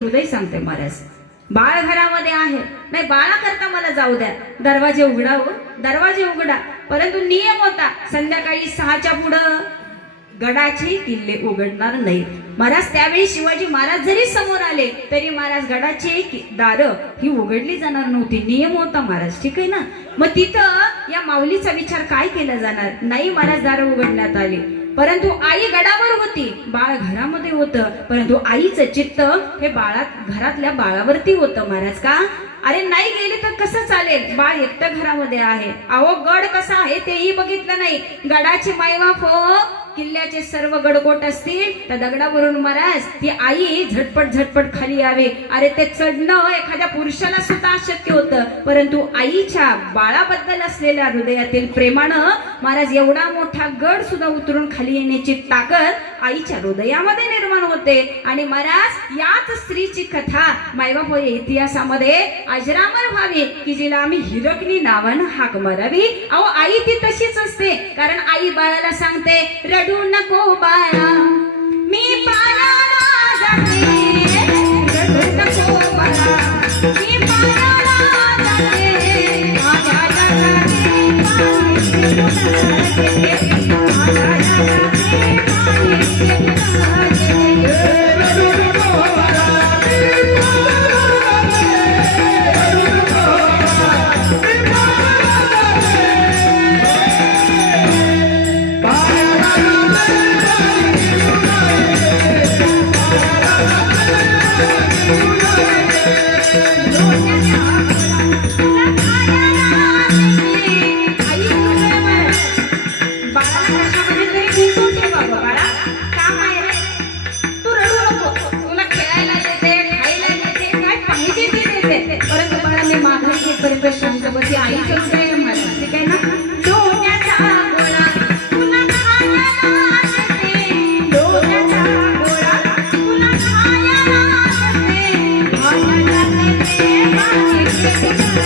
हृदय सांगते महाराज, बाळ घरामध्ये आहे, नाही बाळा करता मला जाऊ द्या, दरवाजे उघडा हो, दरवाजे उघडा. परंतु नियम होता, संध्याकाळी 6च्या पुढं गडाचे किल्ले उघडणार नाही. महाराज त्यावेळी शिवाजी महाराज जरी समोर आले तरी महाराज गडाचे दारं ही उघडली जाणार नव्हती. नियम होता महाराज, ठीक आहे ना. मग तिथं या माऊलीचा विचार काय केला जाणार, नाही महाराज दारं उघडण्यात आली. परंतु आई गडावर होती, बाळ घरामध्ये होतं, परंतु आईचं चित्त हे घरातल्या बाळावरती होतं महाराज. का अरे नाही गेली तर कसं चालेल, बाळ एकटं घरामध्ये आहे. अहो गड कसा आहे तेही बघितलं नाही. गडाची मायबाप हो, किल्ल्याचे सर्व गडकोट असतील त्या दगडावरून महाराज ती आई झटपट झटपट खाली यावे. अरे ते चढणं एखाद्या पुरुषाला सुद्धा अशक्य होतं, परंतु आईच्या बाळाबद्दल असलेल्या हृदयातील प्रेमानं महाराज एवढा मोठा गड सुद्धा उतरून खाली येण्याची ताकद आईच्या हृदयामध्ये निर्माण होते. आणि महाराज याच स्त्रीची कथा मायबाप इतिहासामध्ये अजरामर व्हावी, की जिला आम्ही हिरकणी नावानं हाक मारावी. अहो आई ती तशीच असते, कारण आई बाळाला सांगते रडू नको बाळा, मी पाण्याला जाते, रडू नको बाळा, मी पाण्याला जाते, माझ्या जगाने शांत बसी आई चलते मला, ठीक आहे ना. डोण्याचा गोळा तुला खायला देते, डोण्याचा गोळा तुला खायला देते, माझ्या जाते माझी माझ्या